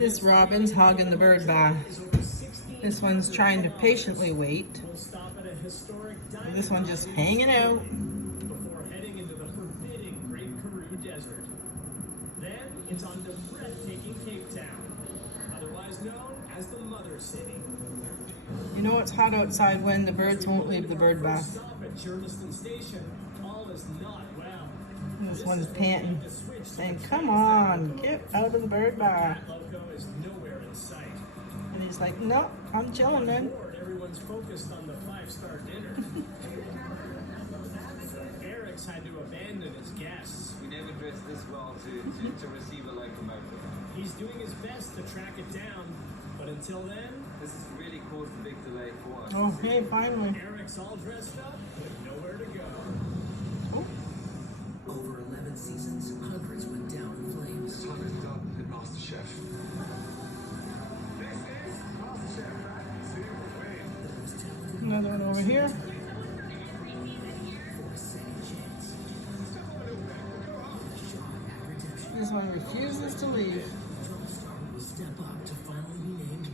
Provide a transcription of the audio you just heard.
This robin's hogging the bird bath. This one's trying to patiently wait. This one's just hanging out. Before heading into the forbidding Great Karoo Desert. Then it's on to breathtaking Cape Town, otherwise known as the Mother City. You know it's hot outside when the birds won't leave the bird bath. Stop at Jermiston Station. All is not well. This one's panting, saying, "Come on, get out of the bird bath." Loco is nowhere in sight. And he's like, "No, I'm chilling, man." Everyone's focused on the five-star dinner. Eric's had to abandon his guests. We never dressed this well to receive a locomotive. He's doing his best to track it down, but until then, This has really caused a big delay for us. Oh, hey, finally. Eric's all dressed up with nowhere to go. Oh, Over 11 seasons, hundreds went down in flames. Time is done at MasterChef. This is MasterChef Back to Fame. Those talented another one over here. for a second chance. Shot at redemption. This one refuses to leave. Drama star will step up to finally be named